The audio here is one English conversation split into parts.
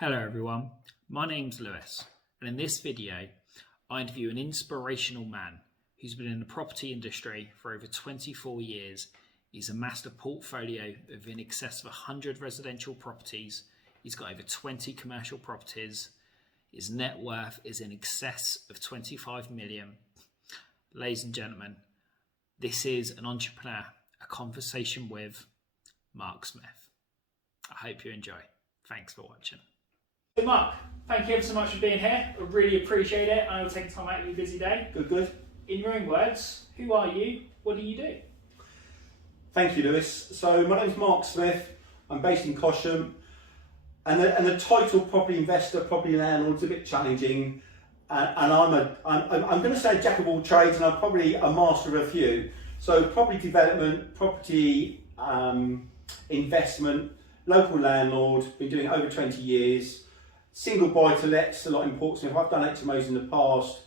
Hello everyone, my name's Lewis, and in this video I interview an inspirational man who's been in the property industry for over 24 years. He's amassed a portfolio of in excess of 100 residential properties. He's got over 20 commercial properties. His net worth is in excess of 25 million. Ladies and gentlemen, this is an entrepreneur, a conversation with Mark Smith. I hope you enjoy. Thanks for watching. Mark, thank you ever so much for being here. I really appreciate it. I know taking time out of your busy day. Good. In your own words, who are you? What do you do? Thank you, Lewis. So my name's Mark Smith. I'm based in Cosham, and the title property investor, property landlord is a bit challenging. And I'm going to say jack of all trades, and I'm probably a master of a few. So property development, property investment, local landlord. Been doing it over 20 years. Single buy-to-lets a lot in Portsmouth. I've done HMOs in the past.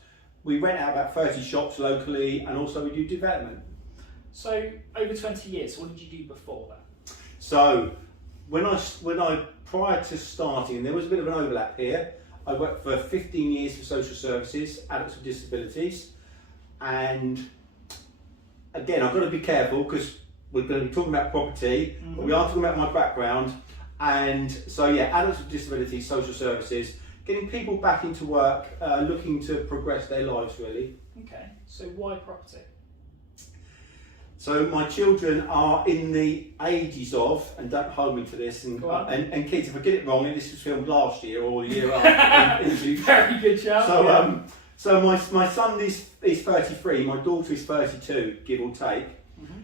We rent out about 30 shops locally, and also we do development. So over 20 years, what did you do before that? So when I prior to starting, there was a bit of an overlap here. I worked for 15 years for social services, adults with disabilities, and again, I've got to be careful because we're going to be talking about property, but we are talking about my background. And so yeah, adults with disabilities, social services, getting people back into work, looking to progress their lives really. Okay, so why property? So my children are in the ages of, and don't hold me to this, and kids, if I get it wrong, this was filmed last year or the year after. Very good job. So my son is 33, my daughter is 32, give or take.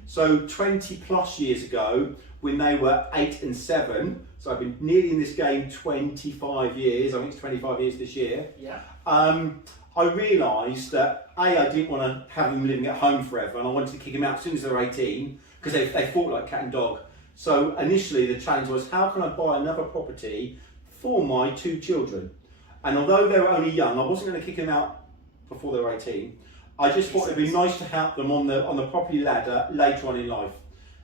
So 20 plus years ago, when they were 8 and 7, so I've been nearly in this game 25 years, I think it's 25 years this year. Yeah. I realised that I didn't want to have them living at home forever, and I wanted to kick them out as soon as they were 18, because they fought like cat and dog. So initially the challenge was, how can I buy another property for my 2 children? And although they were only young, I wasn't going to kick them out before they were 18. I just thought it'd be nice to help them on the property ladder later on in life.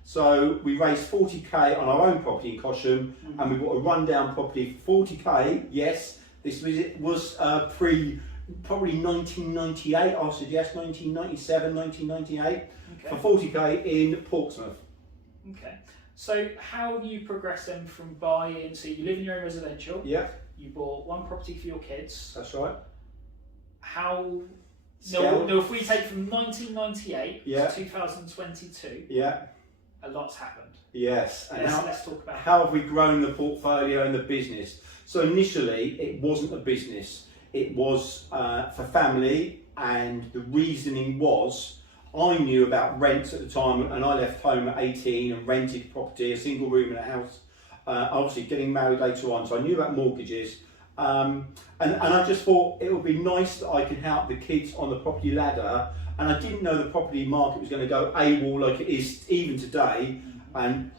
So we raised 40k on our own property in Cosham, and we bought a rundown property for 40k. Yes, this was probably 1998, I suggest 1997, 1998, okay. For 40k in Portsmouth. Okay, so how have you progressed them from buying, so you live in your own residential, yeah. You bought one property for your kids. That's right. No, if we take from 1998 to 2022, a lot's happened. Yes, and let's talk about how have we grown the portfolio and the business. So initially it wasn't a business, it was for family, and the reasoning was I knew about rents at the time, and I left home at 18 and rented property, a single room in a house, obviously getting married later on, so I knew about mortgages. And I just thought it would be nice that I could help the kids on the property ladder, and I didn't know the property market was going to go AWOL like it is even today, and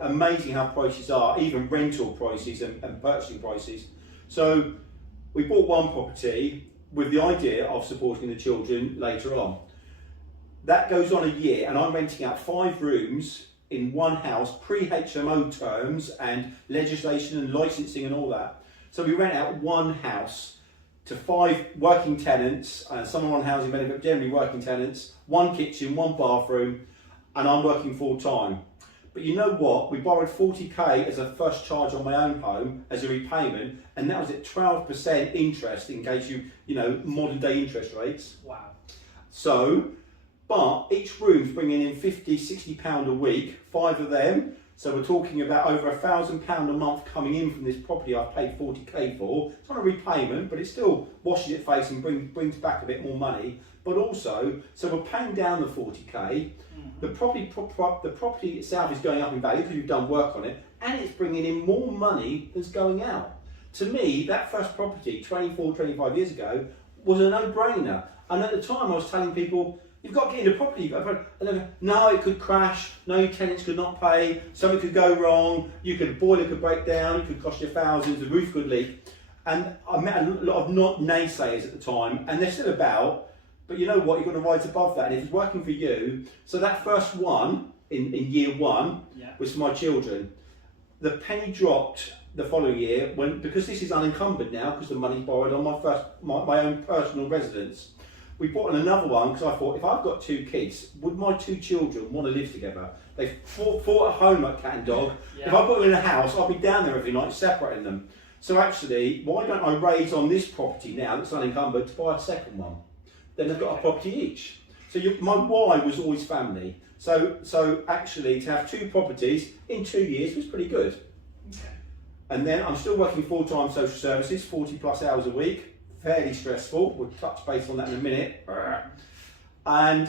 amazing how prices are, even rental prices and purchasing prices. So we bought one property with the idea of supporting the children later on. That goes on a year, and I'm renting out 5 rooms in one house, pre-HMO terms and legislation and licensing and all that. So we rent out one house to 5 working tenants, some are on housing benefit, generally working tenants, 1 kitchen, 1 bathroom, and I'm working full time. But you know what? We borrowed 40k as a first charge on my own home as a repayment, and that was at 12% interest, in case you know, modern day interest rates. Wow. So, but each room's bringing in 50, 60 pound a week, 5 of them. So we're talking about over £1,000 a month coming in from this property I've paid 40k for. It's not a repayment, but it still washes its face and brings back a bit more money. But also, so we're paying down the 40k. The property itself is going up in value because you've done work on it, and it's bringing in more money than's going out. To me, that first property 24, 25 years ago was a no-brainer. And at the time I was telling people, you've got to get into property. No, it could crash. No, your tenants could not pay. Something could go wrong. A boiler could break down. It could cost you thousands. The roof could leak. And I met a lot of not naysayers at the time, and they're still about. But you know what? You've got to rise above that. And if it's working for you, so that first one in year 1 was for my children. The penny dropped the following year, because this is unencumbered now, because the money's borrowed on my own personal residence, we bought another one because I thought, if I've got 2 kids, would my 2 children want to live together? They fought at home like cat and dog. Yeah. If I put them in a house, I'll be down there every night separating them. So actually, why don't I raise on this property now that's unencumbered to buy a second one? Then they've got a property each. So my why was always family. So actually, to have 2 properties in 2 years was pretty good. Okay. And then I'm still working full-time social services, 40 plus hours a week, fairly stressful. We'll touch base on that in a minute. And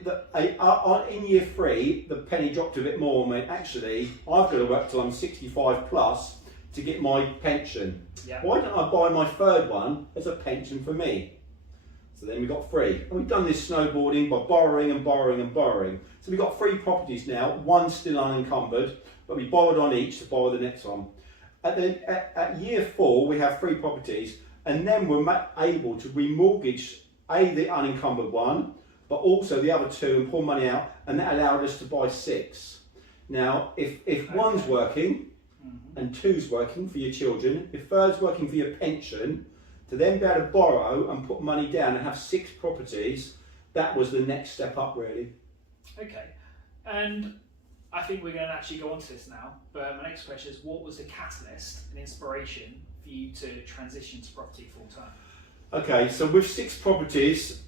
in year 3, the penny dropped a bit more on me. Actually, I've got to work till I'm 65 plus to get my pension. Yeah. Why don't I buy my 3rd one as a pension for me? So then we got 3. And we've done this snowboarding by borrowing and borrowing and borrowing. So we've got 3 properties now, 1 still unencumbered, but we borrowed on each to borrow the next one. At year 4, we have 3 properties, and then we're able to remortgage the unencumbered one, but also the other 2 and pull money out, and that allowed us to buy 6. Now, if one's working and 2's working for your children, if 3rd's working for your pension, to then be able to borrow and put money down and have 6 properties, that was the next step up, really. Okay, and I think we're going to actually go on to this now, but my next question is, what was the catalyst and inspiration for you to transition to property full time? Okay, so with 6 properties,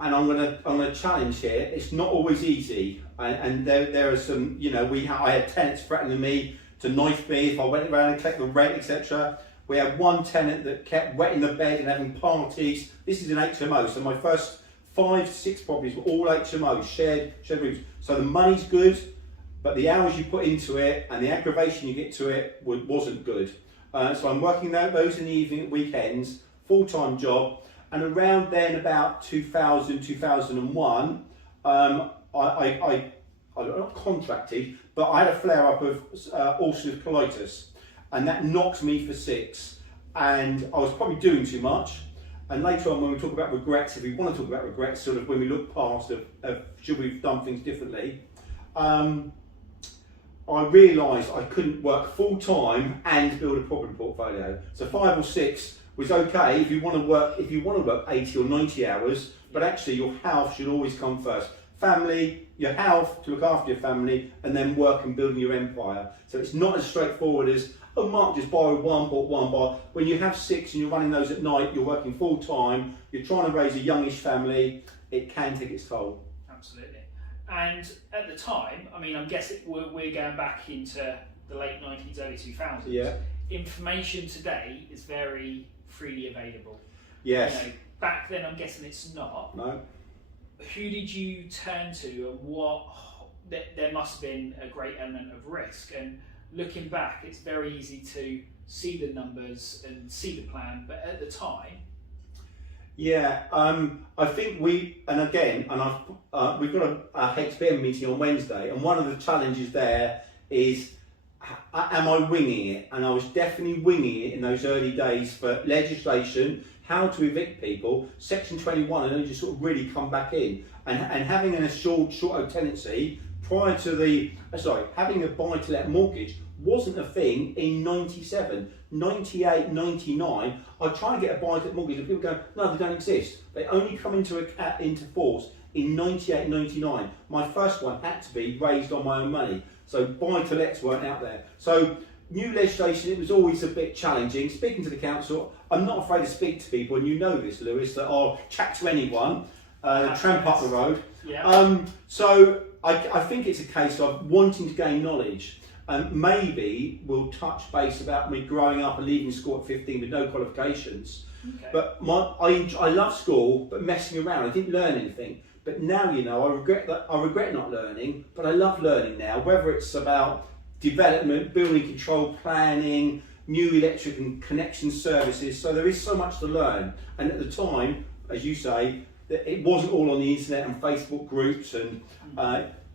and I'm gonna challenge here, it's not always easy, and there are some, I had tenants threatening me to knife me if I went around and collect the rent, etc. We had one tenant that kept wetting the bed and having parties. This is an HMO, so my first 5 to 6 properties were all HMOs, shared rooms. So the money's good, but the hours you put into it and the aggravation you get to it wasn't good. So I'm working those in the evening, weekends, full-time job, and around then about 2000, 2001, I not contracted, but I had a flare-up of ulcerative colitis, and that knocked me for 6, and I was probably doing too much. And later on, when we talk about regrets, if we want to talk about regrets, sort of when we look past of should we have done things differently, I realised I couldn't work full time and build a property portfolio. So 5 or 6 was okay if you want to work 80 or 90 hours, but actually your health should always come first. Family, your health to look after your family, and then work and building your empire. So it's not as straightforward as, oh, Mark just borrowed one, bought one, but when you have 6 and you're running those at night, you're working full time, you're trying to raise a youngish family, it can take its toll. Absolutely. And at the time, I mean, I'm guessing we're going back into the late 90s, early 2000s. Yeah. Information today is very freely available. Yes. Back then, I'm guessing it's not. No. Who did you turn to, and what? There must have been a great element of risk. And looking back, it's very easy to see the numbers and see the plan, but at the time. Yeah, I think we've got a HBM meeting on Wednesday, and one of the challenges there is, am I winging it? And I was definitely winging it in those early days for legislation, how to evict people. Section 21 had only just sort of really come back in, and having an assured short tenancy prior to having a buy-to-let mortgage wasn't a thing in 97, 98, 99. I try and get a buy-to-let mortgage and people go, no, they don't exist. They only come into force in 98, 99. My first one had to be raised on my own money. So buy-to-lets weren't out there. So new legislation, it was always a bit challenging. Speaking to the council, I'm not afraid to speak to people, and you know this, Lewis, that I'll chat to anyone, tramp up the road. Yeah. So I think it's a case of wanting to gain knowledge. Maybe we'll touch base about me growing up and leaving school at 15 with no qualifications. Okay. But I love school, but messing around, I didn't learn anything. But now, I regret not learning, but I love learning now, whether it's about development, building control, planning, new electric and connection services. So there is so much to learn. And at the time, as you say, it wasn't all on the internet and Facebook groups, and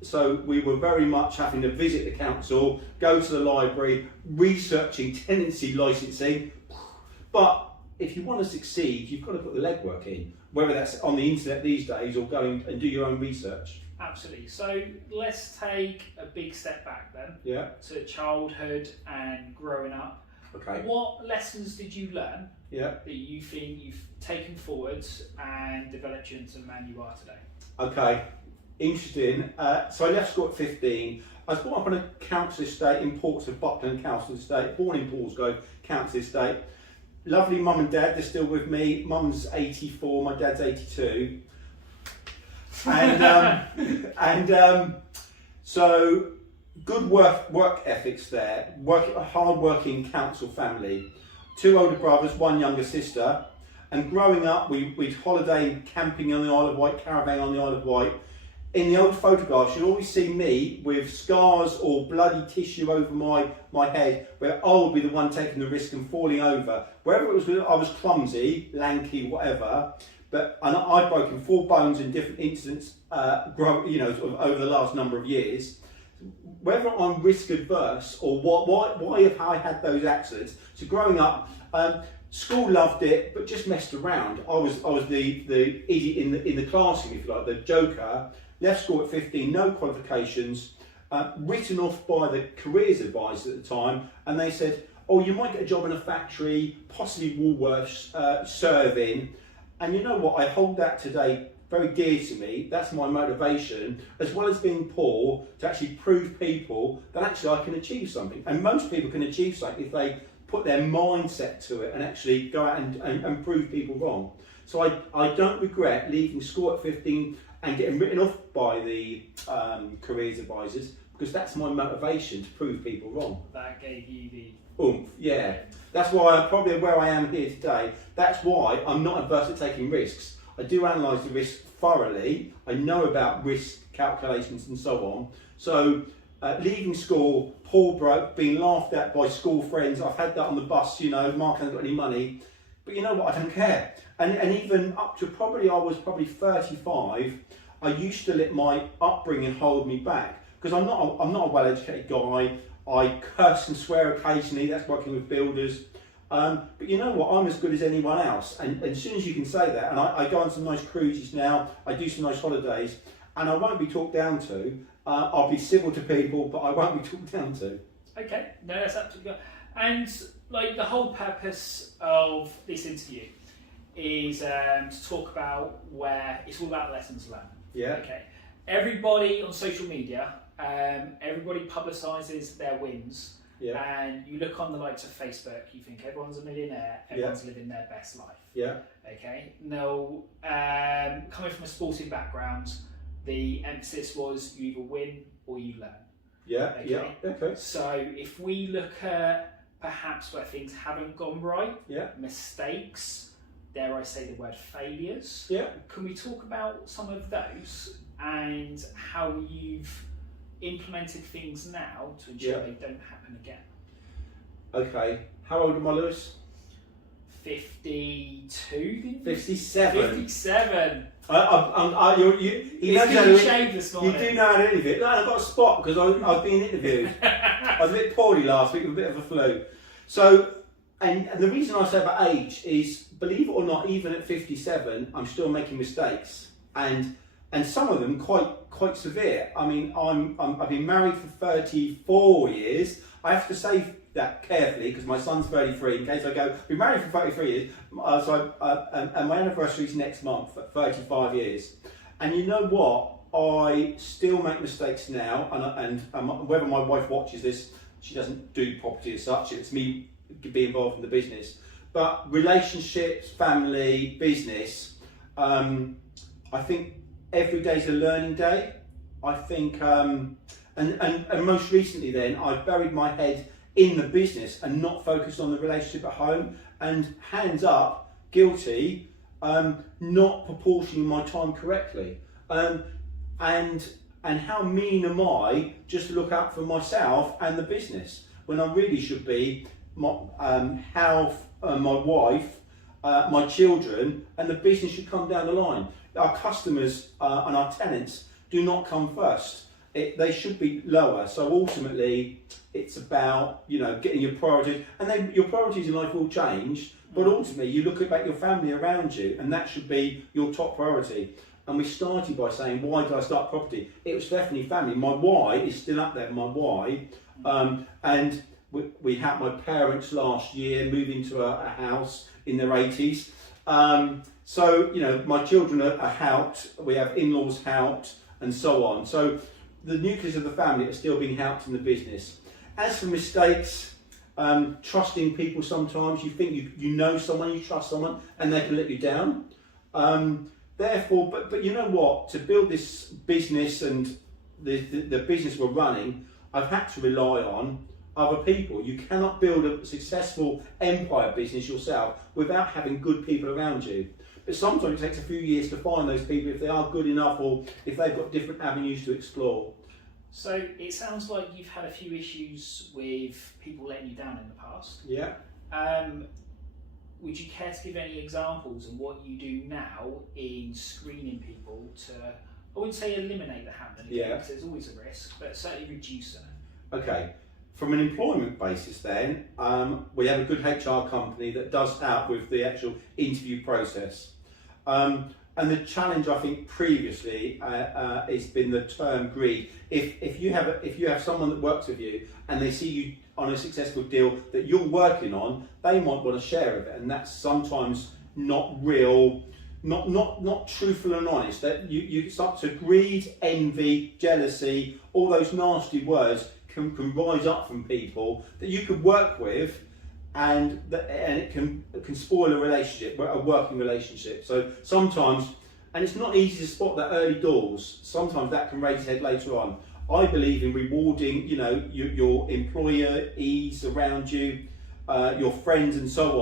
so we were very much having to visit the council, go to the library, researching tenancy licensing. But if you want to succeed, you've got to put the legwork in, whether that's on the internet these days or going and do your own research. Absolutely. So let's take a big step back then. Yeah. To childhood and growing up. Okay. What lessons did you learn Yeah. that you think you've taken forward and developed you into the man you are today? Okay. Interesting. So I left school at 15. I was brought up on a council estate in Portsmouth, Buckland Council Estate, born in Paulsgrove Council Estate. Lovely mum and dad, they're still with me. Mum's 84, my dad's 82. So good work ethics there. Hard working council family. 2 older brothers, 1 younger sister. And growing up, we'd holiday camping on the Isle of Wight, caravan on the Isle of Wight. In the old photographs, you'd always see me with scars or bloody tissue over my head, where I would be the one taking the risk and falling over. Wherever it was, I was clumsy, lanky, whatever. But I've broken 4 bones in different incidents, sort of over the last number of years. Whether I'm risk adverse or why have I had those accidents? So growing up, school loved it, but just messed around. I was the idiot in the classroom, if you like, the joker. Left school at 15, no qualifications, written off by the careers advisor at the time, and they said, oh, you might get a job in a factory, possibly Woolworths, serving. And you know what, I hold that today very dear to me. That's my motivation, as well as being poor, to actually prove people that actually I can achieve something. And most people can achieve something if they put their mindset to it and actually go out and prove people wrong. So I don't regret leaving school at 15 and getting written off by the careers advisors, because that's my motivation, to prove people wrong. That gave you the oomph, yeah. That's why I'm probably where I am here today. That's why I'm not averse to taking risks. I do analyse the risks thoroughly. I know about risk calculations and so on. So leaving school, poor broke, being laughed at by school friends. I've had that on the bus, Mark hasn't got any money. But you know what, I don't care. And even up to I was probably 35, I used to let my upbringing hold me back, because I'm not a well-educated guy. I curse and swear occasionally, that's working with builders. But you know what, I'm as good as anyone else. And as soon as you can say that, and I go on some nice cruises now, I do some nice holidays, and I won't be talked down to. I'll be civil to people, but I won't be talked down to. Okay, no, that's absolutely good. And like the whole purpose of this interview is to talk about where it's all about lessons learned. Yeah. Okay. Everybody on social media, everybody publicises their wins. Yeah. And you look on the likes of Facebook, you think everyone's a millionaire, everyone's living their best life. Yeah. Okay. Now, coming from a sporting background, the emphasis was you either win or you learn. Yeah. Okay. Yeah. Okay. So if we look at perhaps where things haven't gone right, yeah, mistakes, dare I say the word failures, yeah, can we talk about some of those and how you've implemented things now to ensure they don't happen again? Okay. How old am I, Lewis? 52. 57. 57. He knows how to shave this morning. You do know how to interview. No, I've got a spot because I've been interviewed. I was a bit poorly last week with a bit of a flu. So, and the reason I say about age is, believe it or not, even at 57, I'm still making mistakes, and some of them quite severe. I mean, I've been married for 34 years. I have to say that carefully because my son's 33. In case I go, I've been married for 33 years. And my anniversary is next month at 35 years. And you know what? I still make mistakes now, and whether my wife watches this, she doesn't do property as such. It's me be involved in the business. But relationships, family, business, I think every day's a learning day. I think, and most recently then, I've buried my head in the business and not focused on the relationship at home. And hands up, guilty, not proportioning my time correctly. And how mean am I just to look out for myself and the business when I really should be my health, my wife, my children, and the business should come down the line. Our customers and our tenants do not come first. They should be lower. So ultimately, it's about getting your priorities, and then your priorities in life will change. But ultimately, you look about your family around you, and that should be your top priority. And we started by saying, why did I start property? It was definitely family. My why is still up there. My why, and we helped my parents last year move into a house in their 80s. So, you know, my children are helped, we have in-laws helped, and so on. So the nucleus of the family are still being helped in the business. As for mistakes, trusting people sometimes, you think you know someone, you trust someone, and they can let you down. Therefore, but you know what, to build this business and the business we're running, I've had to rely on other people. You cannot build a successful empire business yourself without having good people around you. But sometimes it takes a few years to find those people if they are good enough or if they've got different avenues to explore. So it sounds like you've had a few issues with people letting you down in the past. Yeah. Would you care to give any examples of what you do now in screening people to, I wouldn't say eliminate the habit, because there's always a risk, but certainly reduce it? Okay. From an employment basis then, we have a good HR company that does help with the actual interview process. And the challenge, I think, previously has been the term greed. If you have someone that works with you and they see you on a successful deal that you're working on, they might want a share of it, and that's sometimes not real, not truthful and honest. That you start to greed, envy, jealousy, all those nasty words can rise up from people that you could work with. And it can spoil a relationship, a working relationship. So sometimes, and it's not easy to spot that early doors. Sometimes that can raise its head later on. I believe in rewarding, you know, your employees around you, your friends, and so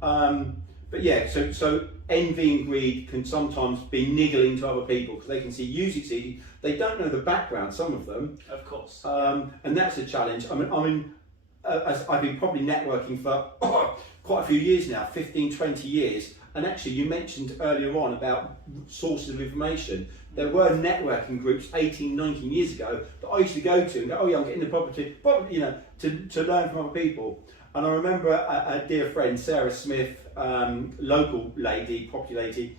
on. But yeah, so envy and greed can sometimes be niggling to other people because they can see you succeeding. They don't know the background, some of them. Of course. And that's a challenge. I mean. As I've been probably networking for quite a few years now, 15, 20 years, and actually you mentioned earlier on about sources of information. There were networking groups 18, 19 years ago that I used to go to and go, oh yeah, I'm getting the property, you know, to learn from other people. And I remember a dear friend, Sarah Smith, local lady, property lady,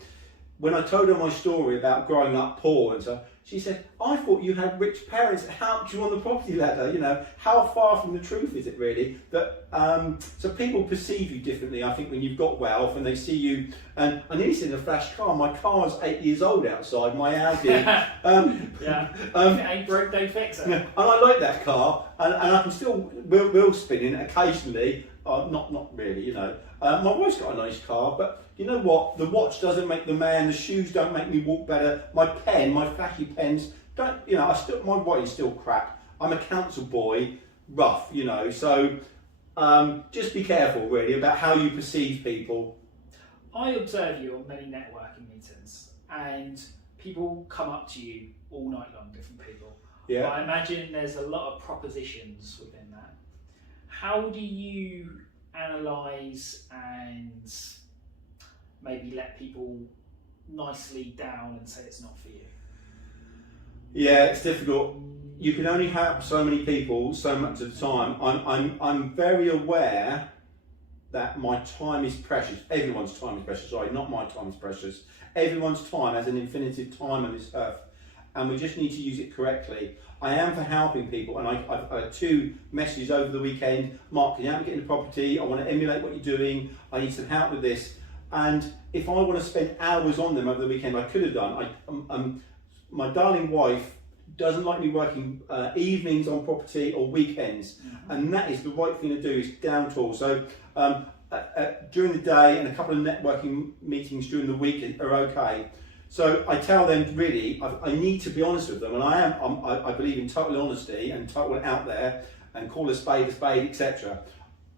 when I told her my story about growing up poor and so, she said, I thought you had rich parents that helped you on the property ladder. You know, how far from the truth is it really? That so people perceive you differently, I think, when you've got wealth and they see you. And I nearly said in a flash car, my car's 8 years old outside, my Audi. If it ain't broke, don't fix it. And I like that car, and I can still wheel spinning occasionally. Not really, you know. My wife's got a nice car, but you know what? The watch doesn't make the man. The shoes don't make me walk better. My pen, my flashy pens, don't. You know, my body's still crap. I'm a council boy, rough, you know. So just be careful, really, about how you perceive people. I observe you on many networking meetings, and people come up to you all night long. Different people. Yeah. I imagine there's a lot of propositions within that. How do you analyse and maybe let people nicely down and say it's not for you? Yeah, it's difficult. You can only help so many people so much at a time. I'm very aware that my time is precious. Everyone's time is precious. Sorry, not my time is precious. Everyone's time has an infinite time on this earth, and we just need to use it correctly. I am for helping people, and I've had 2 messages over the weekend. Mark, can you help me get into property? I want to emulate what you're doing. I need some help with this. And if I want to spend hours on them over the weekend, I could have done. My darling wife doesn't like me working evenings on property or weekends, and that is the right thing to do. Is down tools. So during the day and a couple of networking meetings during the week are okay. So I tell them, really, I need to be honest with them, and I believe in total honesty and total out there, and call a spade, etc.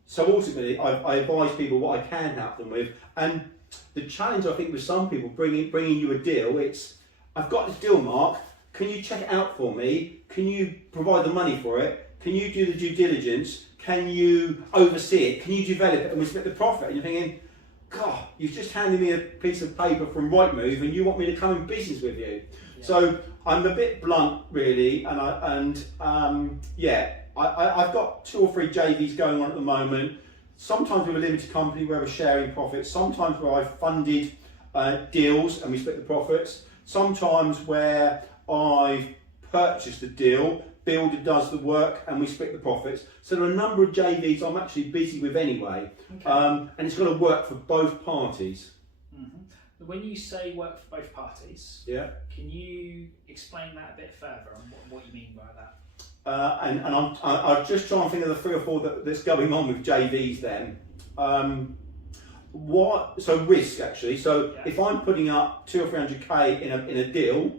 So ultimately, I advise people what I can help them with, and the challenge I think with some people bringing you a deal, it's, I've got this deal, Mark. Can you check it out for me? Can you provide the money for it? Can you do the due diligence? Can you oversee it? Can you develop it and we split the profit? And you're thinking, God, you've just handed me a piece of paper from Rightmove and you want me to come in business with you. Yeah. So I'm a bit blunt, really, and I've got 2 or 3 JVs going on at the moment. Sometimes with a limited company where we're sharing profits. Sometimes where I've funded deals and we split the profits. Sometimes where I've purchased a deal, builder does the work and we split the profits. So there are a number of JVs I'm actually busy with anyway, Okay. and it's got to work for both parties. When you say work for both parties, Yeah. can you explain that a bit further and what you mean by that? And I'm just trying to think of the 3 or 4 that's going on with JVs then. So risk actually. So Yeah. if I'm putting up 200 or 300k in a deal,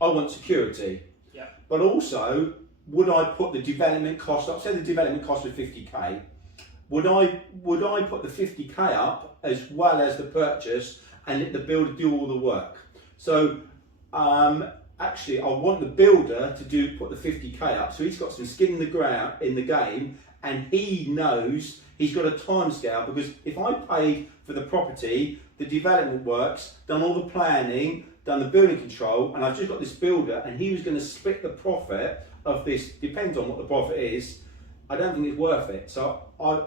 I want security. Yeah. But also, would I put the development cost up? Say the development cost was 50k. Would I put the 50k up as well as the purchase and let the builder do all the work? So actually, I want the builder to put the 50k up, so he's got some skin in the game, and he knows he's got a time scale. Because if I paid for the property, the development works, done all the planning, done the building control, and I've just got this builder, and he was going to split the profit of this, depends on what the profit is, I don't think it's worth it. So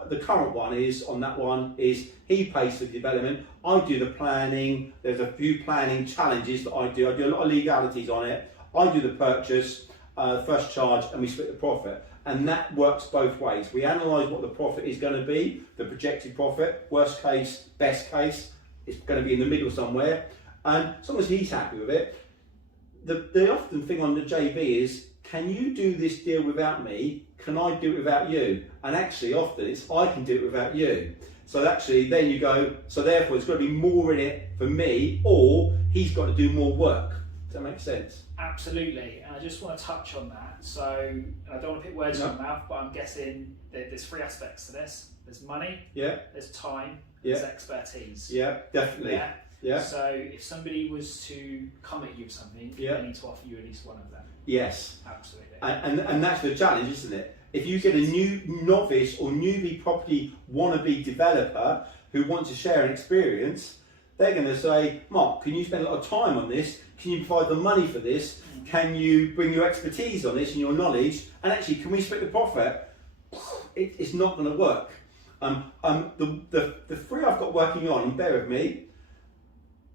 the current one is, on that one, is he pays for the development, I do the planning, there's a few planning challenges that I do a lot of legalities on it, I do the purchase, first charge, and we split the profit. And that works both ways. We analyse what the profit is going to be, the projected profit, worst case, best case, it's going to be in the middle somewhere. And as long as he's happy with it, the often thing on the JV is, can you do this deal without me? Can I do it without you? And actually often it's, I can do it without you. So actually then you go, so therefore it's got to be more in it for me, or he's got to do more work. Does that make sense? Absolutely, and I just want to touch on that. So I don't want to put words in my mouth, but I'm guessing that there's 3 aspects to this. There's money, Yeah, there's time, Yeah. there's expertise. yeah, definitely. Yeah? Yeah. So if somebody was to come at you with something, Yeah. they need to offer you at least one of them. Yes. Absolutely. And that's the challenge, isn't it? If you get a new novice or newbie property wannabe developer who wants to share an experience, they're going to say, Mark, can you spend a lot of time on this? Can you provide the money for this? Can you bring your expertise on this and your knowledge? And actually, can we split the profit? It's not going to work. The 3 I've got working on, bear with me,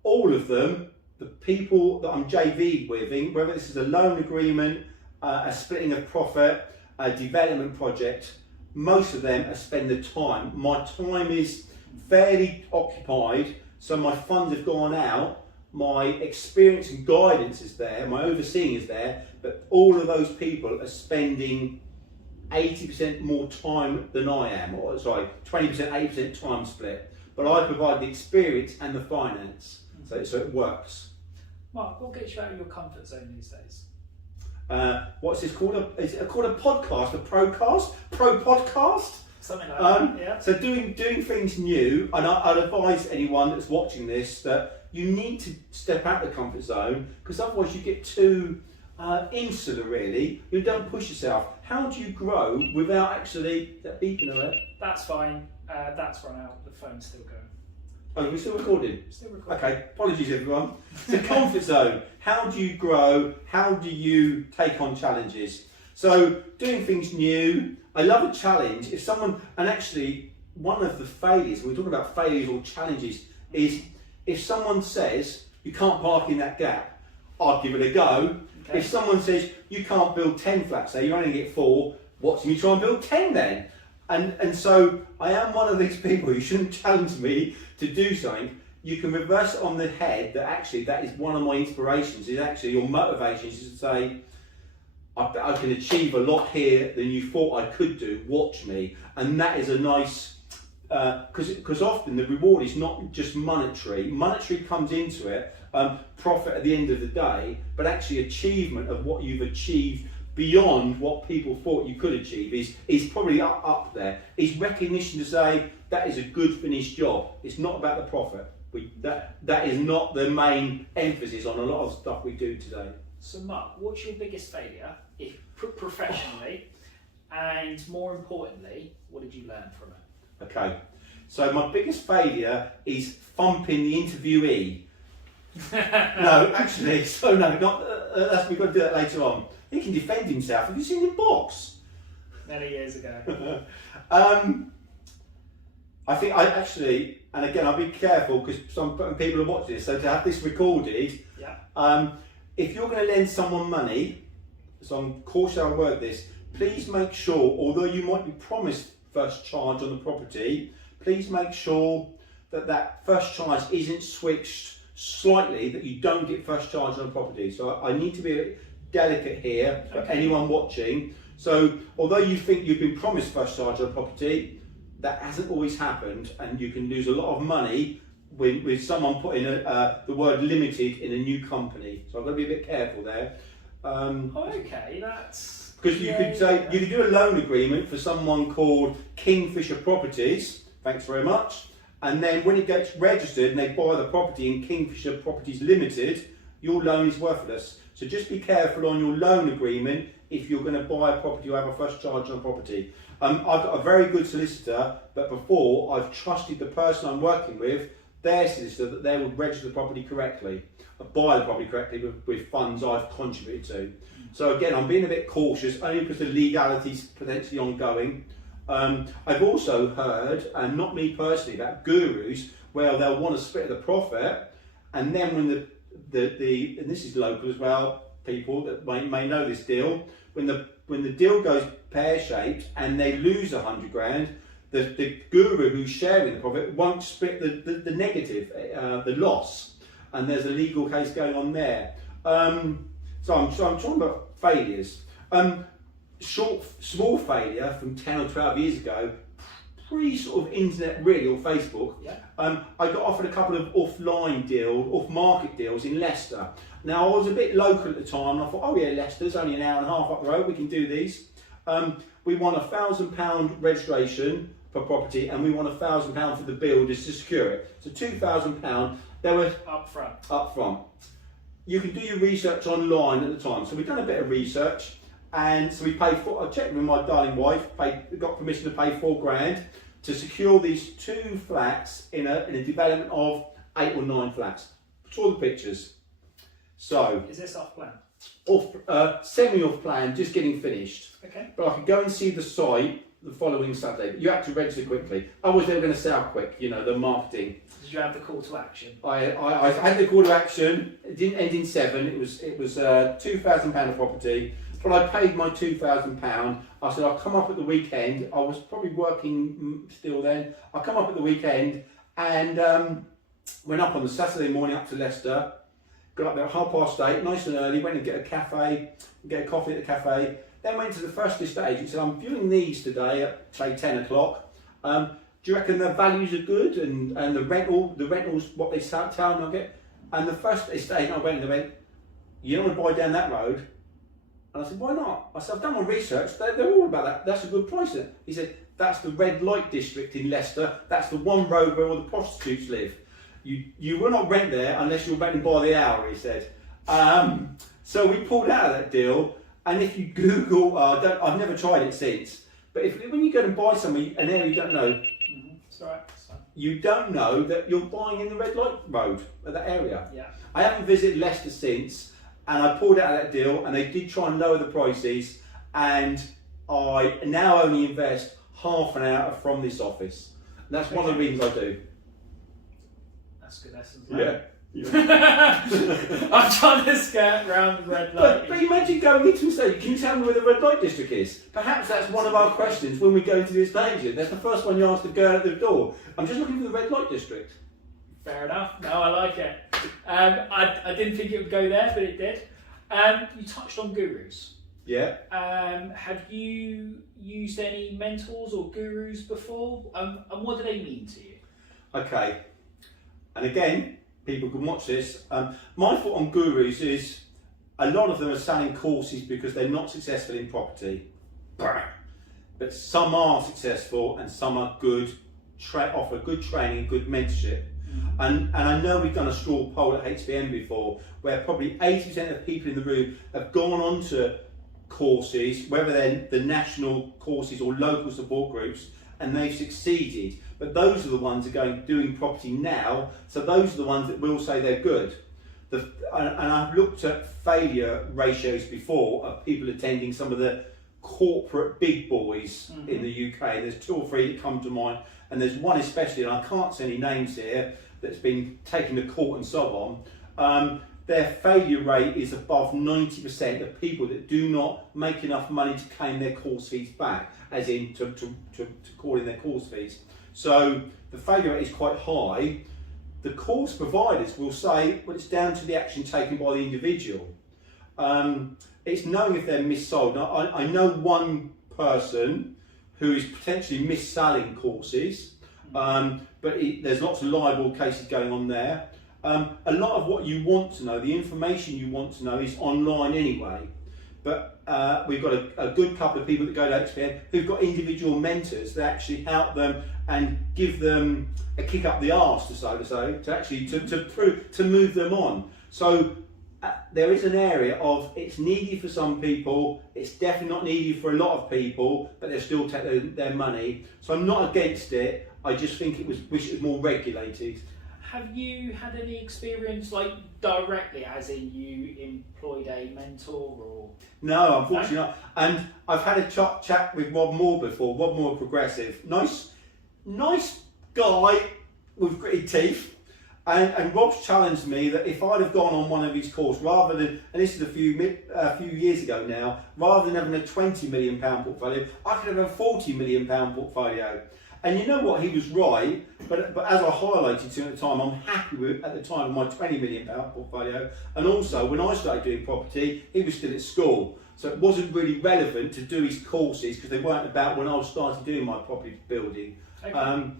all of them, the people that I'm JV with, whether this is a loan agreement, a splitting of profit, a development project, most of them are spend the time. My time is fairly occupied, so my funds have gone out, my experience and guidance is there, my overseeing is there, but all of those people are spending 80% more time than I am, or sorry, 20%, 80% time split. But I provide the experience and the finance, so it works. Mark, what gets you out of your comfort zone these days? What's this called? Is it called a podcast? A procast? Pro podcast? Something like that, yeah. So doing things new, and I'd advise anyone that's watching this that you need to step out of the comfort zone, because otherwise you get too insular, really. You don't push yourself. How do you grow without actually beeping away? That's fine. That's run out. The phone's still going. Oh, we're still recording? Still recording. Okay, apologies everyone. So comfort zone, how do you grow? How do you take on challenges? So doing things new, I love a challenge. If someone, and actually one of the failures, we're talking about failures or challenges, is if someone says, you can't park in that gap, I'd give it a go. Okay. If someone says, you can't build 10 flats there, you only get 4, what's me try and build 10 then? And so I am one of these people, you shouldn't challenge me to do something. You can reverse it on the head that actually that is one of my inspirations, is actually your motivations is to say, I can achieve a lot here than you thought I could do, watch me. And that is a nice, because often the reward is not just monetary. Monetary comes into it, profit at the end of the day, but actually achievement of what you've achieved beyond what people thought you could achieve is probably up there. It's recognition to say that is a good finished job. It's not about the profit. That is not the main emphasis on a lot of stuff we do today. So Mark, what's your biggest failure, if professionally, and more importantly, what did you learn from it? Okay, so my biggest failure is thumping the interviewee. No, actually, so no, not. We've got to do that later on. He can defend himself. Have you seen him box? Many years ago. I think I actually, and again, I'll be careful because some people are watching this. So to have this recorded, Yeah. if you're going to lend someone money, so I'm cautious how I word this, please make sure, although you might be promised first charge on the property, please make sure that that first charge isn't switched slightly, that you don't get first charge on a property. So I need to be a bit delicate here for anyone watching. So although you think you've been promised first charge on a property, that hasn't always happened, and you can lose a lot of money with someone putting the word limited in a new company. So I've got to be a bit careful there. Okay, that's... Because you could say, you could do a loan agreement for someone called Kingfisher Properties, thanks very much, and then when it gets registered and they buy the property in Kingfisher Properties Limited, your loan is worthless. So just be careful on your loan agreement if you're going to buy a property or have a first charge on a property. I've got a very good solicitor, but before I've trusted the person I'm working with, their solicitor, that they would register the property correctly, buy the property correctly with funds I've contributed to. So again, I'm being a bit cautious, only because the legality's potentially ongoing. I've also heard, and not me personally, about gurus where they'll want to split the profit, and then when the and this is local as well, people that may know this deal, when the deal goes pear-shaped and they lose 100 grand, the guru who's sharing the profit won't split the negative, the loss, and there's a legal case going on there. So I'm talking about failures. Small failure from 10 or 12 years ago, pre sort of internet really, or Facebook. Yeah. I got offered a couple of off-market deals in Leicester. Now I was a bit local at the time, and I thought, oh yeah, Leicester's only an hour and a half up the road, we can do these. We won £1,000 registration per property, and we won £1,000 for the builders to secure it. So £2,000. They were Up front. You can do your research online at the time. So we've done a bit of research, and so I checked with my darling wife, got permission to pay £4 grand to secure these 2 flats in a development of 8 or 9 flats. Saw the pictures. So is this off plan? Semi-off plan, just getting finished. Okay. But I could go and see the site the following Saturday. But you have to register quickly. Otherwise they were going to sell quick, the marketing. Did you have the call to action? I had the call to action. It didn't end in 7. It was £2,000 a property. But I paid my £2,000. I said I'll come up at the weekend. I was probably working still then. I'll come up at the weekend, and went up on the Saturday morning up to Leicester. Got up there at 8:30, nice and early. Went and get a coffee at the cafe. Then went to the first estate agent. Said I'm viewing these today at say 10 o'clock. Do you reckon the values are good and the rentals what they tell me I'll get? And the first estate agent I went and they went, you don't want to buy down that road? And I said, why not? I said, I've done my research, they're all about that, that's a good price. He said, that's the red light district in Leicester, that's the one road where all the prostitutes live. You will not rent there unless you're renting by the hour, he said. So we pulled out of that deal, and if you Google, I've never tried it since, but when you go and buy somewhere, an area you don't know, it's all right. you don't know that you're buying in the red light road of that area. Yeah. I haven't visited Leicester since, and I pulled out of that deal, and they did try and lower the prices, and I now only invest half an hour from this office. And that's one of the reasons I do. That's good lessons. Yeah. I'm trying to skirt around the red light. But imagine going into a stage, can you tell me where the red light district is? Perhaps that's one of our questions when we go to this stage. That's the first one you ask the girl at the door. I'm just looking for the red light district. Fair enough. No, I like it. I didn't think it would go there, but it did. You touched on gurus. Yeah. Have you used any mentors or gurus before? And what do they mean to you? Okay. And again, people can watch this. My thought on gurus is a lot of them are selling courses because they're not successful in property. But some are successful and some are good, offer good training, good mentorship. And I know we've done a straw poll at HBM before where probably 80% of people in the room have gone on to courses, whether they're the national courses or local support groups, and they've succeeded. But those are the ones that are doing property now, so those are the ones that will say they're good. And I've looked at failure ratios before of people attending some of the corporate big boys in the UK. There's 2 or 3 that come to mind, and there's one especially, and I can't say any names here, that's been taken to court and so on. their failure rate is above 90% of people that do not make enough money to claim their course fees back, as in to call in their course fees. So the failure rate is quite high. The course providers will say, well, it's down to the action taken by the individual. It's knowing if they're missold. Now, I know one person who is potentially mis-selling courses, but there's lots of liable cases going on there. A lot of what you want to know, the information you want to know, is online anyway. But we've got a good couple of people that go to HPN who've got individual mentors that actually help them and give them a kick up the arse, so to say, to actually to move them on. So there is an area of it's needy for some people, it's definitely not needy for a lot of people, but they still take their money. So I'm not against it. I just think wish it was more regulated. Have you had any experience, like directly, as in you employed a mentor or? No, unfortunately not. And I've had a chat with Rob Moore before. Rob Moore, Progressive, nice guy with gritty teeth. And Rob's challenged me that if I'd have gone on one of his courses, rather than, and this is a few years ago now, rather than having a £20 million portfolio, I could have a £40 million portfolio. And you know what, he was right, but as I highlighted to him at the time, I'm happy with, at the time, with my £20 million portfolio. And also, when I started doing property, he was still at school. So it wasn't really relevant to do his courses because they weren't about when I was starting doing my property building. Okay.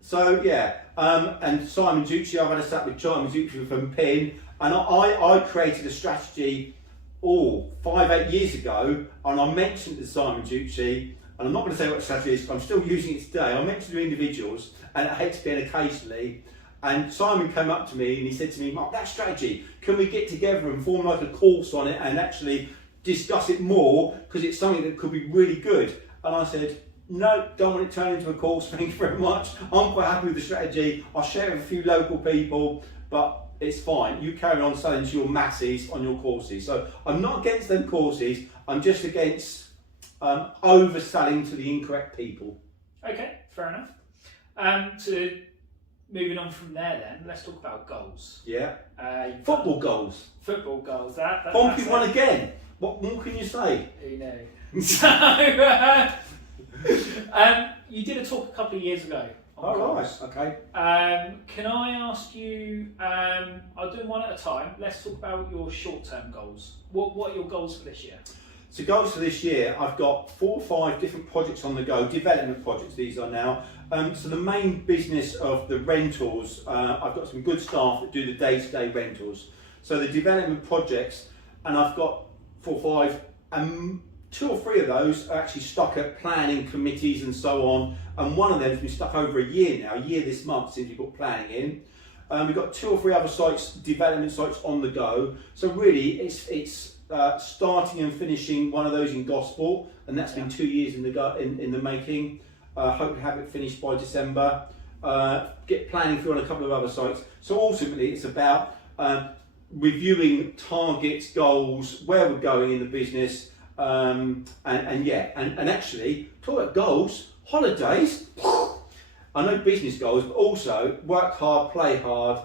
So yeah, and Simon Ducci, I've had a chat with Simon Ducci from PIN, and I created a strategy 5-8 years ago, and I mentioned to Simon Ducci, and I'm not going to say what the strategy is, but I'm still using it today. I mentioned to individuals and at HPN occasionally, and Simon came up to me and he said to me, Mark, that strategy, can we get together and form like a course on it and actually discuss it more, because it's something that could be really good. And I said, no, don't want it turned into a course, thank you very much. I'm quite happy with the strategy. I'll share it with a few local people, but it's fine. You carry on selling to your masses on your courses. So I'm not against them courses, I'm just against overselling to the incorrect people. Okay, fair enough. So moving on from there then, let's talk about goals. Yeah. Football goals. Football goals. Pompey won again. What more can you say? Who knows? So, you did a talk a couple of years ago. Oh, right, okay. Can I ask you, I'll do one at a time. Let's talk about your short-term goals. What are your goals for this year? So goals for this year, I've got 4 or 5 different projects on the go, development projects these are now. So the main business of the rentals, I've got some good staff that do the day-to-day rentals. So the development projects, and I've got 4 or 5, and 2 or 3 of those are actually stuck at planning committees and so on, and one of them has been stuck over a year this month since we got planning in. We've got 2 or 3 other sites, development sites on the go. So really, it's starting and finishing one of those in Gosport, and that's been 2 years in the making. Hope to have it finished by December. Get planning through on a couple of other sites. So ultimately, it's about reviewing targets, goals, where we're going in the business. And actually, talk about goals, holidays. I know business goals, but also work hard, play hard.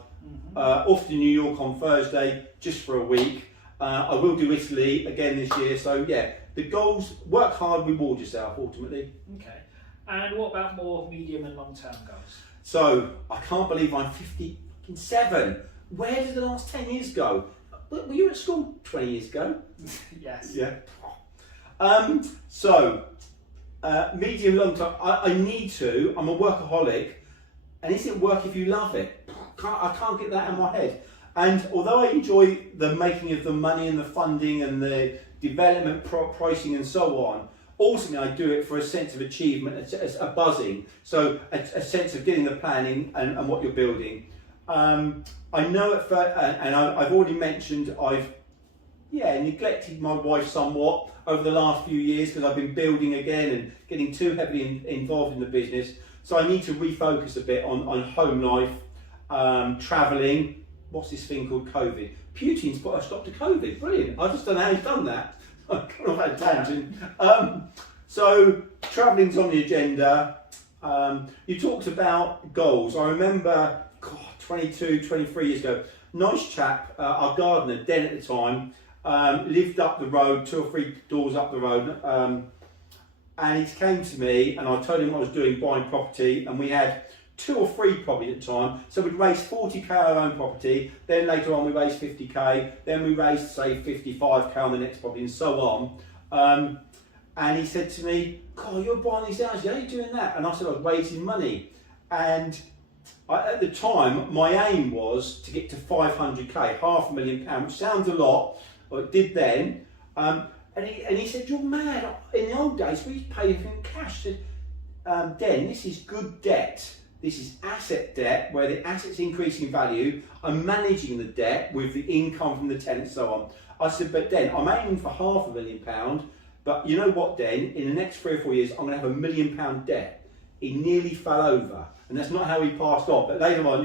Off to New York on Thursday, just for a week. I will do Italy again this year. So yeah, the goals: work hard, reward yourself. Ultimately. Okay. And what about more medium and long-term goals? So I can't believe I'm 57. Where did the last 10 years go? Were you at school 20 years ago? Yes. Yeah. Medium long term, I need to, I'm a workaholic, and is it work if you love it? I can't get that in my head. And although I enjoy the making of the money and the funding and the development, pricing and so on, ultimately I do it for a sense of achievement, a buzzing, so a sense of getting the planning and what you're building. I know at first, and I've already mentioned I've neglected my wife somewhat over the last few years because I've been building again and getting too heavily involved in the business. So I need to refocus a bit on home life, travelling. What's this thing called COVID? Putin's put a stop to COVID. Brilliant. I just don't know how he's done that. I've kind of had a tangent. So travelling's on the agenda. You talked about goals. I remember 22, 23 years ago, nice chap, our gardener, Den at the time, lived up the road, 2 or 3 doors up the road, and he came to me and I told him what I was doing, buying property, and we had 2 or 3 properties at the time. So we'd raised 40k on our own property, then later on we raised 50k, then we raised say 55k on the next property and so on. And he said to me, "God, you're buying these houses, how are you doing that?" And I said, "I was raising money." And at the time, my aim was to get to 500k, £500,000, which sounds a lot, or it did then. And he said, "You're mad. In the old days, we used to pay everything in cash." I said, "Den, this is good debt. This is asset debt, where the assets increase in value. I'm managing the debt with the income from the tenant and so on." I said, "But Den, I'm aiming for £500,000, but you know what, Den, in the next 3 or 4 years, I'm going to have £1 million debt." He nearly fell over, and that's not how he passed on, but later on,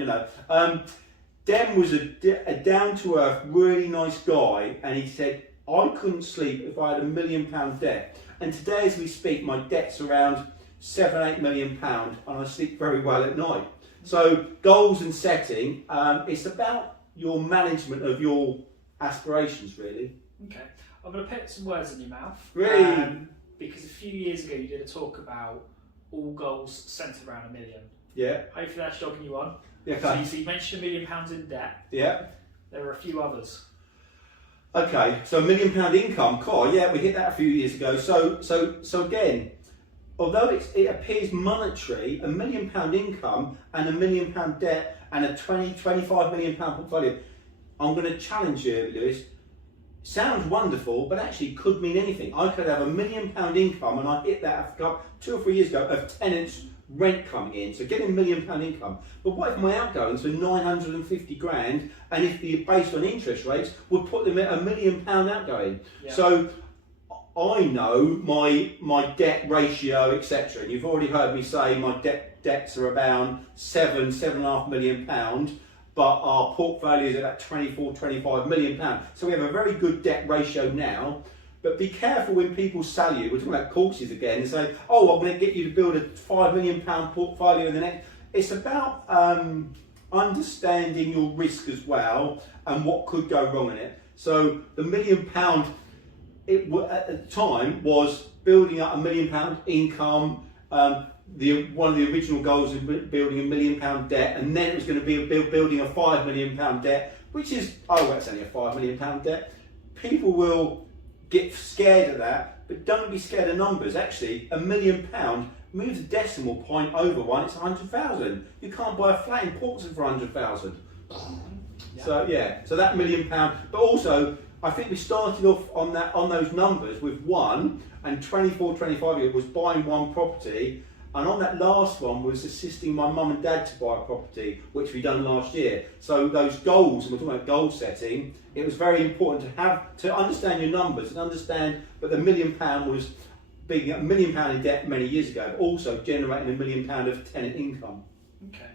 Den was a down-to-earth, really nice guy, and he said, "I couldn't sleep if I had £1 million debt." And today, as we speak, my debt's around £7-8 million, and I sleep very well at night. So goals and setting, it's about your management of your aspirations, really. Okay, I'm going to put some words in your mouth. Really? Because a few years ago you did a talk about all goals centred around £1 million. Yeah. Hopefully that's jogging you on. Yeah. Okay. So you mentioned £1 million in debt. Yeah. There are a few others. Okay, so £1 million income, cool. Yeah, we hit that a few years ago. So again, although it appears monetary, £1 million income and £1 million debt and a 25 million pound portfolio, I'm going to challenge you, Lewis. Sounds wonderful, but actually could mean anything. I could have £1 million income, and I hit that 2 or 3 years ago of tenants' rent coming in, so getting £1 million income. But what if my outgoings were 950 grand, and if the based on interest rates would put them at £1 million outgoing? Yeah. So I know my debt ratio, etc. And you've already heard me say my debts are about £7.5 million. But our portfolio is about £24-25 million. So we have a very good debt ratio now. But be careful when people sell you. We're talking about courses again. And say, "Oh, I'm going to get you to build a £5 million portfolio in the next." It's about understanding your risk as well and what could go wrong in it. So the £1 million, at the time, was building up £1 million income. One of the original goals was building £1 million debt, and then it was going to be building a £5 million debt, which is, oh, that's only a £5 million debt. People will get scared of that, but don't be scared of numbers. Actually, £1 million, move the decimal point over one, it's 100,000. You can't buy a flat in Portsmouth for 100,000. Yeah. So that £1 million, but also, I think we started off on those numbers with 1, and 24-25 years was buying one property. And on that last one was assisting my mum and dad to buy a property, which we done last year. So those goals, and we're talking about goal setting, it was very important to understand your numbers and understand that the £1 million was being £1 million in debt many years ago, but also generating £1 million of tenant income. Okay.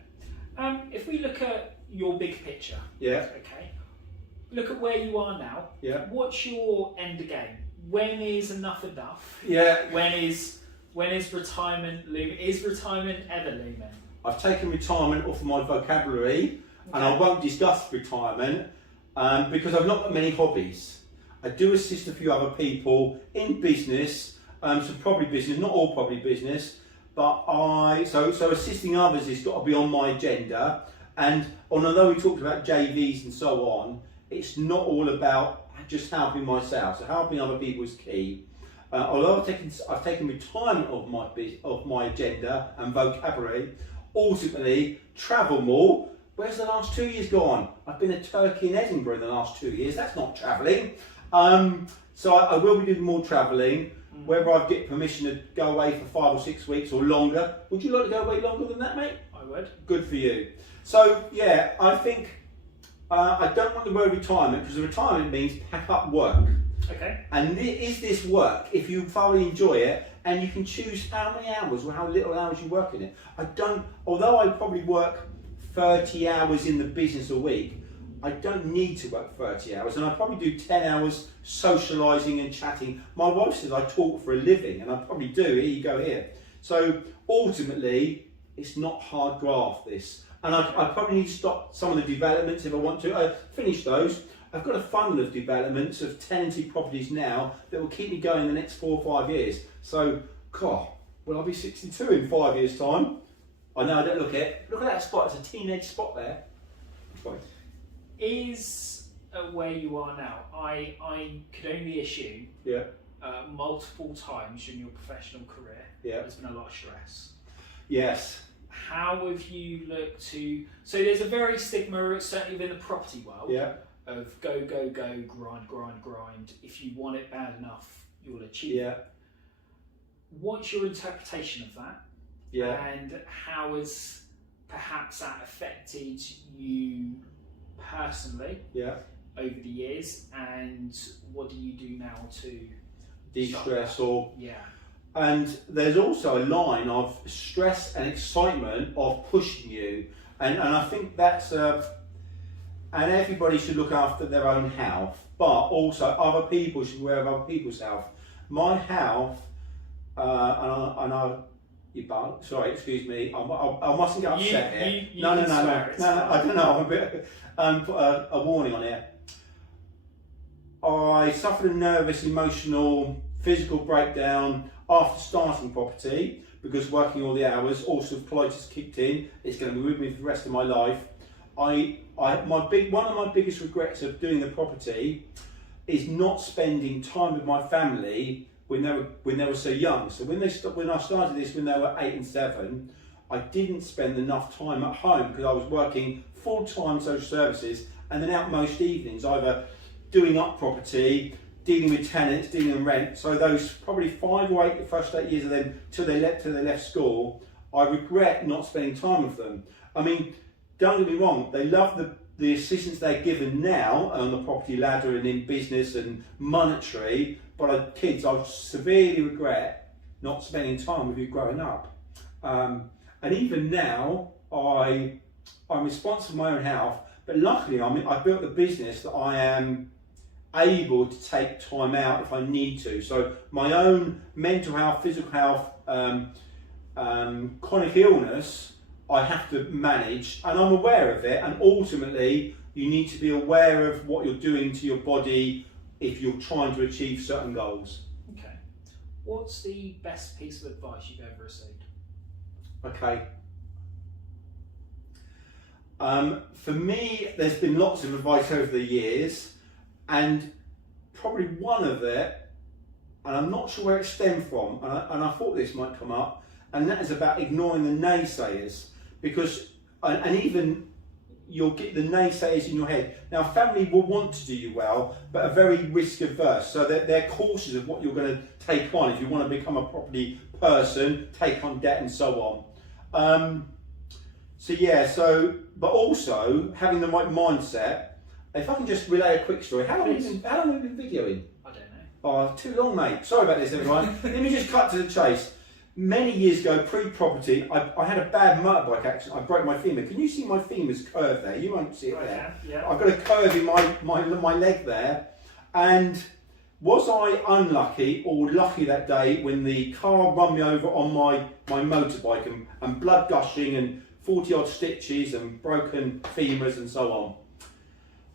If we look at your big picture, yeah. Okay. Look at where you are now. Yeah. What's your end game? When is enough enough? Yeah. When is retirement looming? Is retirement ever looming? I've taken retirement off of my vocabulary, and I won't discuss retirement because I've not got many hobbies. I do assist a few other people in business, some property business, not all property business, but so assisting others has got to be on my agenda. And although we talked about JVs and so on, it's not all about just helping myself. So helping other people is key. Although I've taken retirement off my agenda and vocabulary, ultimately travel more. Where's the last 2 years gone? I've been to Turkey and Edinburgh in the last 2 years. That's not travelling. So I will be doing more travelling. Whether I get permission to go away for 5 or 6 weeks or longer. Would you like to go away longer than that, mate? I would. Good for you. So yeah, I think I don't want the word retirement, because retirement means pack up work. Okay. And is this work, if you thoroughly enjoy it, and you can choose how many hours or how little hours you work in it. Although I probably work 30 hours in the business a week, I don't need to work 30 hours, and I probably do 10 hours socialising and chatting. My wife says I talk for a living, and I probably do. Here you go here. So ultimately, it's not hard graft, this. And I probably need to stop some of the developments if I want to. Finish those. I've got a funnel of developments of tenanted properties now that will keep me going the next 4 or 5 years. So, God, will I be 62 in 5 years' time? I know I don't look at that spot. It's a teenage spot there. Sorry. Is where you are now, I could only assume multiple times in your professional career there's been a lot of stress. Yes. How have you looked to, so there's a very stigma, certainly within the property world, of go, grind. If you want it bad enough, you'll achieve it. What's your interpretation of that? And how has perhaps that affected you personally over the years, and what do you do now to de-stress and there's also a line of stress and excitement of pushing you, and I think that's and everybody should look after their own health, but also other people should be aware of other people's health. My health sorry, excuse me. I mustn't get upset here. No. I don't know. I'm a bit. Put a warning on here. I suffered a nervous, emotional, physical breakdown after starting property because working all the hours. Also, colitis kicked in. It's going to be with me for the rest of my life. One of my biggest regrets of doing the property is not spending time with my family when they were so young. So when I started this when they were 8 and 7, I didn't spend enough time at home because I was working full-time social services and then out most evenings, either doing up property, dealing with tenants, dealing with rent. So those probably 5 or 8, the first 8 years of them till they left school, I regret not spending time with them. I mean, don't get me wrong, they love the assistance they're given now on the property ladder and in business and monetary, but kids, I severely regret not spending time with you growing up. And even now, I'm responsible for my own health, but luckily I built the business that I am able to take time out if I need to. So my own mental health, physical health, chronic illness, I have to manage, and I'm aware of it, and ultimately you need to be aware of what you're doing to your body if you're trying to achieve certain goals. Okay. What's the best piece of advice you've ever received? Okay. For me, there's been lots of advice over the years, and probably one of it, and I'm not sure where it stemmed from, and I thought this might come up, and that is about ignoring the naysayers, because, and even you'll get the naysayers in your head. Now, family will want to do you well, but are very risk averse, so that they're cautious of what you're going to take on if you want to become a property person, take on debt and so on. But also having the right mindset. If I can just relay a quick story. How long have we been videoing? I don't know. Oh, too long, mate. Sorry about this, everyone. Let me just cut to the chase. Many years ago, pre-property, I had a bad motorbike accident. I broke my femur. Can you see my femur's curve there? You won't see it there. Yeah. I've got a curve in my leg there. And was I unlucky or lucky that day when the car run me over on my motorbike and blood gushing and 40 odd stitches and broken femurs and so on?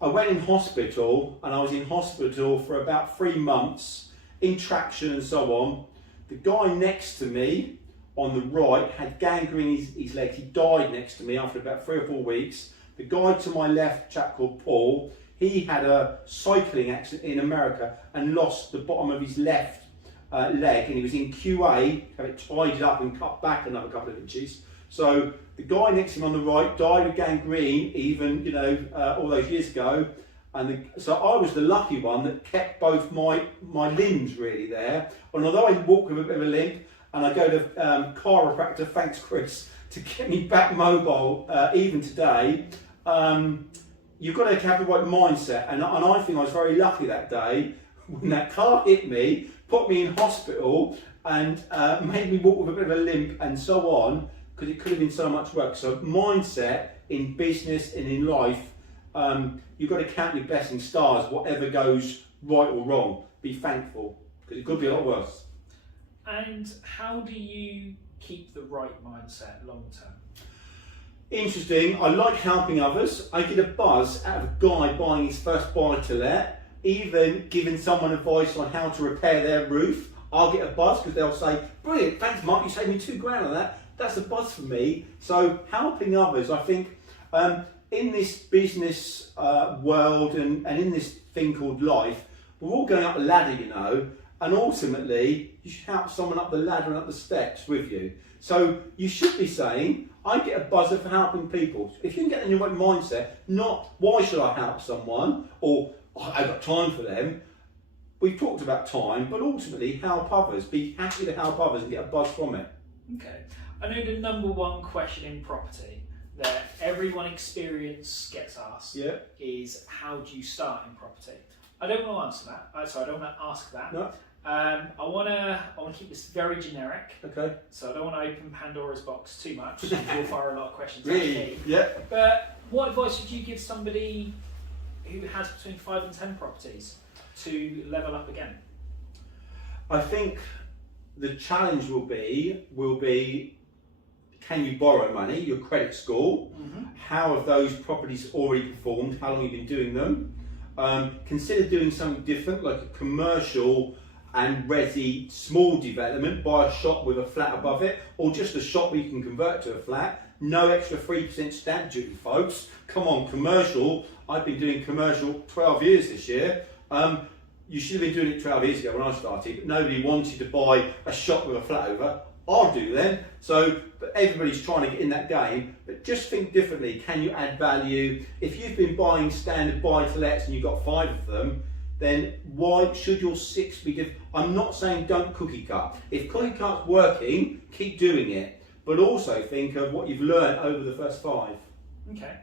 I went in hospital, and I was in hospital for about 3 months, in traction and so on. The guy next to me on the right had gangrene in his legs. He died next to me after about 3 or 4 weeks. The guy to my left, a chap called Paul, he had a cycling accident in America and lost the bottom of his left leg, and he was in QA, had it tied up and cut back another couple of inches. So the guy next to him on the right died of gangrene, even all those years ago, and so I was the lucky one that kept both my limbs really there. And although I walk with a bit of a limp, and I go to chiropractor, thanks Chris, to get me back mobile, even today, you've got to have the right mindset. And I think I was very lucky that day when that car hit me, put me in hospital, and made me walk with a bit of a limp and so on, because it could have been so much work. So mindset in business and in life, you've got to count your blessing stars, whatever goes right or wrong. Be thankful, because it could be a lot worse. And how do you keep the right mindset long term? Interesting. I like helping others. I get a buzz out of a guy buying his first buy-to-let, even giving someone advice on how to repair their roof. I'll get a buzz because they'll say, brilliant, thanks Mark, you saved me £2,000 on that. That's a buzz for me. So helping others, I think, in this business world and in this thing called life, we're all going up the ladder, you know, and ultimately you should help someone up the ladder and up the steps with you. So you should be saying, I get a buzzer for helping people. If you can get in your right mindset, not why should I help someone or I've got time for them. We've talked about time, but ultimately help others. Be happy to help others and get a buzz from it. Okay. I know the number one question in property that everyone gets asked is how do you start in property? I don't want to answer that. I don't want to ask that. No. I want to keep this very generic. Okay. So I don't want to open Pandora's box too much. We'll fire a lot of questions at Really? me. Yeah. But what advice would you give somebody who has between 5 and 10 properties to level up again? I think the challenge will be can you borrow money, your credit score, how have those properties already performed, how long have you been doing them. Consider doing something different like a commercial and resi small development, buy a shop with a flat above it or just a shop where you can convert to a flat. No extra 3% stamp duty, folks. Come on, commercial. I've been doing commercial 12 years this year. You should have been doing it 12 years ago when I started, but nobody wanted to buy a shop with a flat over. I'll do then. So, but everybody's trying to get in that game, but just think differently. Can you add value? If you've been buying standard buy-to-lets and you've got 5 of them, then why should your 6 be different? I'm not saying don't cookie cut. If cookie cut's working, keep doing it, but also think of what you've learned over the first 5. Okay.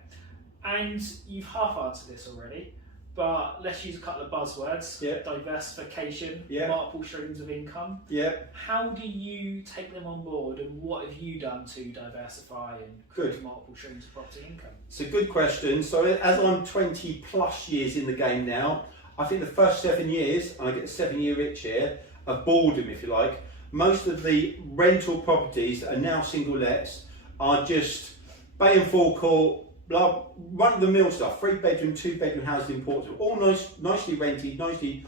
And you've half answered this already, but let's use a couple of buzzwords. Yeah. Diversification, Yeah. multiple streams of income. Yeah. How do you take them on board and what have you done to diversify and create multiple streams of property income? It's a good question. So as I'm 20 plus years in the game now, I think the first 7 years, and I get a 7-year itch here, of boredom if you like, most of the rental properties that are now single lets are just bay and forecourt, run of the mill stuff, 3-bedroom, 2-bedroom houses in Portsmouth, all nicely rented, nicely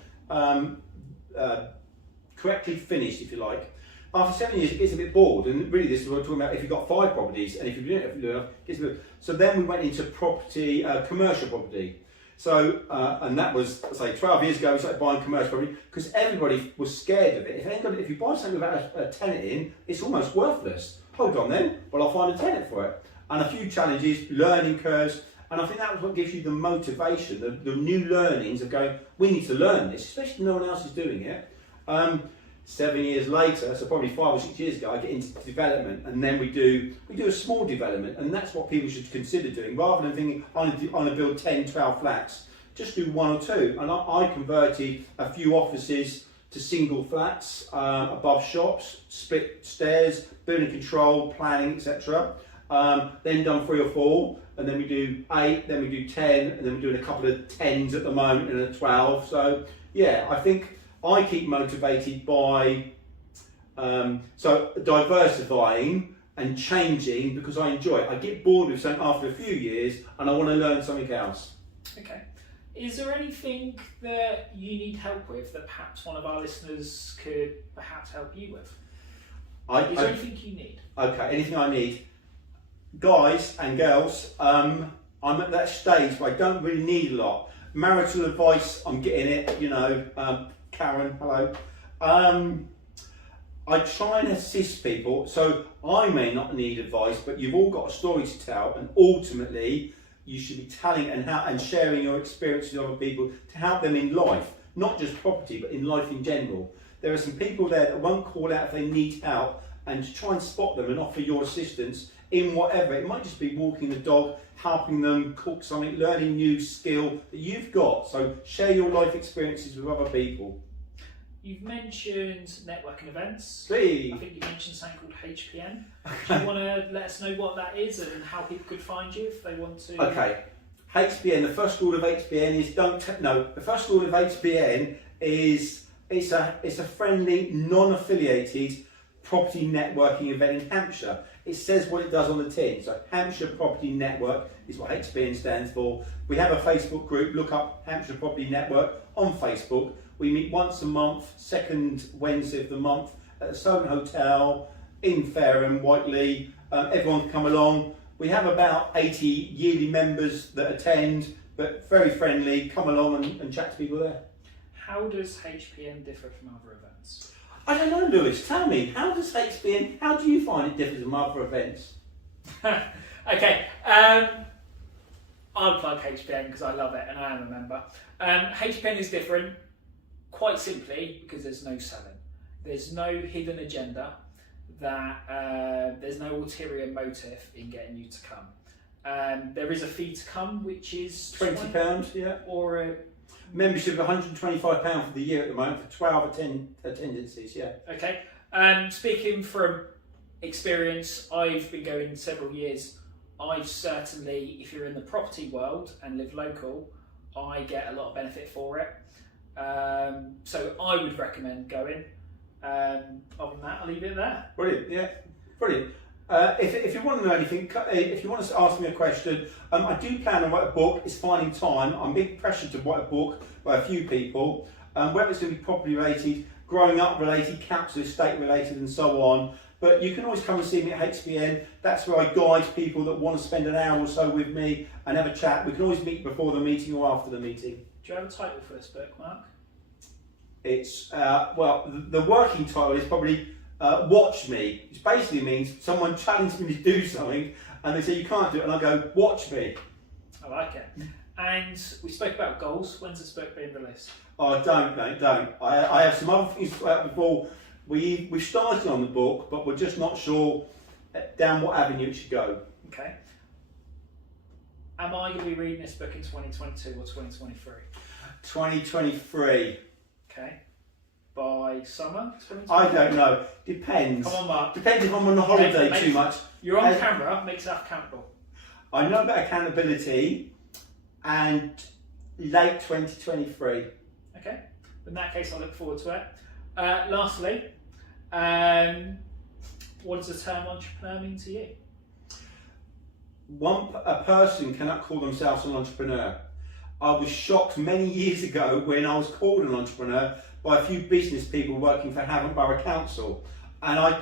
correctly finished if you like. After 7 years it gets a bit bored, and really this is what we're talking about if you've got 5 properties and if you're doing it enough, it gets a bit. So then we went into property, commercial property. So, and that was, say, 12 years ago, we started buying commercial property because everybody was scared of it. If you buy something without a tenant in, it's almost worthless. Hold on then, well, I'll find a tenant for it. And a few challenges, learning curves, and I think that was what gives you the motivation, the new learnings of going, we need to learn this, especially no one else is doing it. 7 years later, so probably 5 or 6 years ago, I get into development, and then we do a small development, and that's what people should consider doing, rather than thinking, I'm going to build 10, 12 flats, just do 1 or 2. And I converted a few offices to single flats, above shops, split stairs, building control, planning, etc. Then done 3 or 4, and then we do 8, then we do 10, and then we're doing a couple of 10s at the moment and a 12. So yeah, I think I keep motivated by diversifying and changing because I enjoy it. I get bored with something after a few years and I want to learn something else. Okay. Is there anything that you need help with that perhaps one of our listeners could perhaps help you with? Is there anything you need? Okay, anything I need. Guys and girls, I'm at that stage where I don't really need a lot. Marital advice, I'm getting it, you know. Karen, hello. I try and assist people, so I may not need advice, but you've all got a story to tell, and ultimately you should be telling and sharing your experiences with other people to help them in life, not just property, but in life in general. There are some people there that won't call out if they need help, and to try and spot them and offer your assistance in whatever. It might just be walking the dog, helping them cook something, learning new skill that you've got. So share your life experiences with other people. You've mentioned networking events. Please. I think you mentioned something called HPN. Do you want to let us know what that is and how people could find you if they want to? Okay. HPN, the first rule of HPN is the first rule of HPN is it's a friendly, non-affiliated property networking event in Hampshire. It says what it does on the tin. So Hampshire Property Network is what HPN stands for. We have a Facebook group. Look up Hampshire Property Network on Facebook. We meet once a month, second Wednesday of the month at the Sohn Hotel in Fareham, Whiteley. Everyone can come along. We have about 80 yearly members that attend, but very friendly. Come along and chat to people there. How does HPN differ from other events? I don't know, Lewis. Tell me, how does HPN, how do you find it differs from other events? Okay, I'll plug HPN because I love it and I am a member. HPN is different, quite simply, because there's no selling. There's no hidden agenda, there's no ulterior motive in getting you to come. There is a fee to come, which is £20, yeah. Or a membership of £125 for the year at the moment for 12 attendances, yeah. Okay. Speaking from experience, I've been going several years. I've certainly, if you're in the property world and live local, I get a lot of benefit for it. So I would recommend going. Other than that, I'll leave it there. Brilliant, yeah, brilliant. If you want to know anything, if you want to ask me a question, I do plan to write a book. It's finding time. I'm being pressured to write a book by a few people, whether it's going to be property related, growing up related, council estate related and so on. But you can always come and see me at HPN. That's where I guide people that want to spend an hour or so with me and have a chat. We can always meet before the meeting or after the meeting. Do you have a title for this book, Mark? It's, well, the working title is probably Watch Me, which basically means someone challenged me to do something and they say you can't do it and I go, watch me. I like it. And we spoke about goals. When's this book being released? Oh, don't. I have some other things to talk about before. We started on the book, but we're just not sure down what avenue it should go. Okay. Am I going to be reading this book in 2022 or 2023? 2023. Okay. By summer 2023? I don't know. Depends. Come on, Mark. Depends if I'm on holiday Mate, too much. You're on camera. Make yourself accountable. I know about accountability and late 2023. Okay. In that case, I look forward to it. Lastly, what does the term entrepreneur mean to you? A person cannot call themselves an entrepreneur. I was shocked many years ago when I was called an entrepreneur by a few business people working for Havant Borough Council. And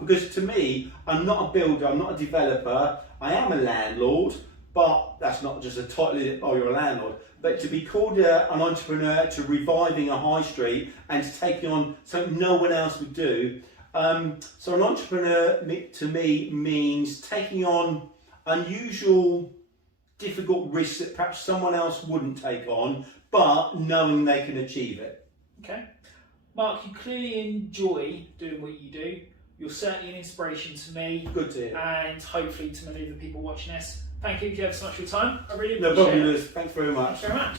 because to me, I'm not a builder, I'm not a developer, I am a landlord, but that's not just a title, oh, you're a landlord. But to be called an entrepreneur, to reviving a high street and to taking on something no one else would do. So an entrepreneur to me means taking on unusual, difficult risks that perhaps someone else wouldn't take on, but knowing they can achieve it. Okay. Mark, you clearly enjoy doing what you do. You're certainly an inspiration to me. Good to hear. And hopefully to many of the people watching this. Thank you ever so much for your time. I really appreciate it. No problem, Lewis. Thanks very much. Thanks very much.